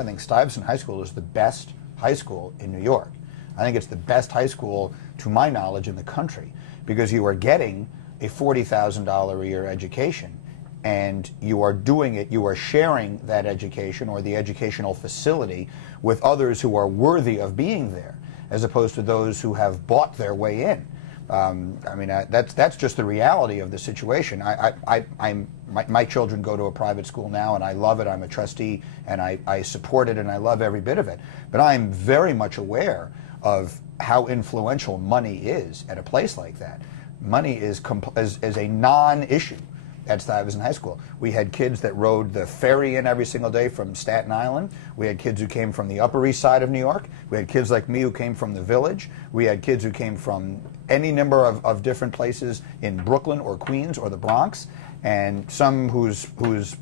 I think Stuyvesant High School is the best high school in New York. I think it's the best high school, to my knowledge, in the country, because you are getting a $40,000 a year education, and you are doing it, you are sharing that education or the educational facility with others who are worthy of being there, as opposed to those who have bought their way in. I mean, that's just the reality of the situation. My children go to a private school now, and I love it. I'm a trustee, and I support it, and I love every bit of it. But I'm very much aware of how influential money is at a place like that. Money is a non-issue at Stuyvesant High School. We had kids that rode the ferry in every single day from Staten Island. We had kids who came from the Upper East Side of New York. We had kids like me who came from the Village. We had kids who came from any number of different places in Brooklyn or Queens or the Bronx, and some whose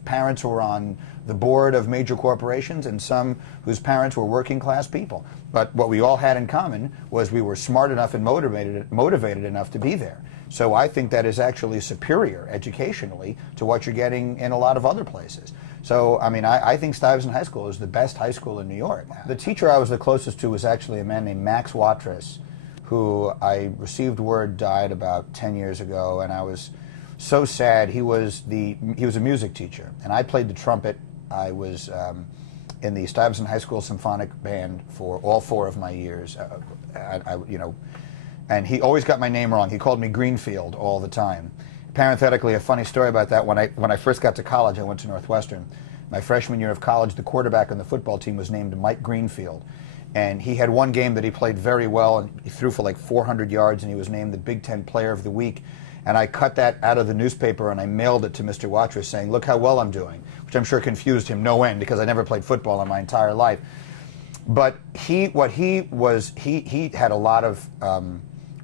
parents were on the board of major corporations, and some whose parents were working class people. But what we all had in common was we were smart enough and motivated enough to be there. So I think that is actually superior educationally to what you're getting in a lot of other places. So, I mean, I think Stuyvesant High School is the best high school in New York. The teacher I was the closest to was actually a man named Max Watrous, who I received word died about 10 years ago, and I was so sad. He was a music teacher, and I played the trumpet. I was in the Stuyvesant High School Symphonic Band for all 4 of my years. And he always got my name wrong. He called me Greenfield all the time. Parenthetically, a funny story about that, when I first got to college, I went to Northwestern. My freshman year of college, the quarterback on the football team was named Mike Greenfield. And he had one game that he played very well, and he threw for like 400 yards, and he was named the Big Ten Player of the Week. And I cut that out of the newspaper, and I mailed it to Mr. Watrous saying, "Look how well I'm doing," which I'm sure confused him no end, because I never played football in my entire life. But he had a lot of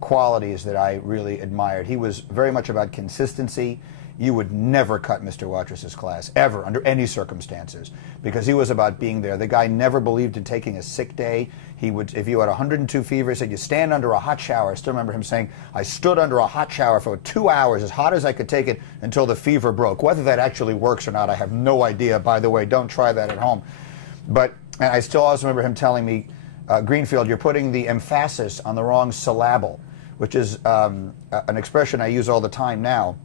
qualities that I really admired. He was very much about consistency. You would never cut Mr. Watrous's class, ever, under any circumstances, because he was about being there. The guy never believed in taking a sick day. He would, if you had 102 fever, he said, "You stand under a hot shower." I still remember him saying, "I stood under a hot shower for 2 hours, as hot as I could take it, until the fever broke." Whether that actually works or not, I have no idea. By the way, don't try that at home. But, and I still also remember him telling me, "Greenfield, you're putting the emphasis on the wrong syllable," which is an expression I use all the time now,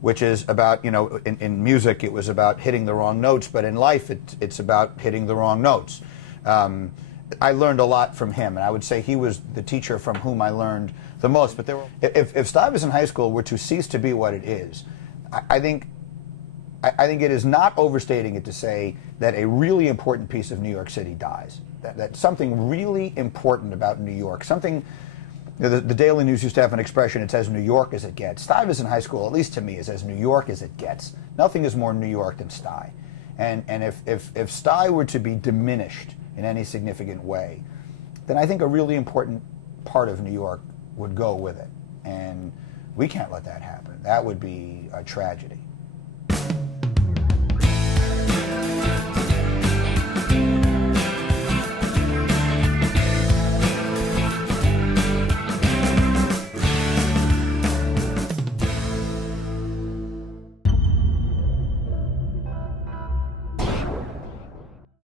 which is about, in music it was about hitting the wrong notes, but in life it's about hitting the wrong notes. I learned a lot from him, and I would say he was the teacher from whom I learned the most. But if Stuyvesant High School were to cease to be what it is, I think it is not overstating it to say that a really important piece of New York City dies. That something really important about New York, something. The Daily News used to have an expression, it says New York as it gets. Stuyvesant High School, at least to me, is as New York as it gets. Nothing is more New York than Stuy. And if Stuy were to be diminished in any significant way, then I think a really important part of New York would go with it. And we can't let that happen. That would be a tragedy.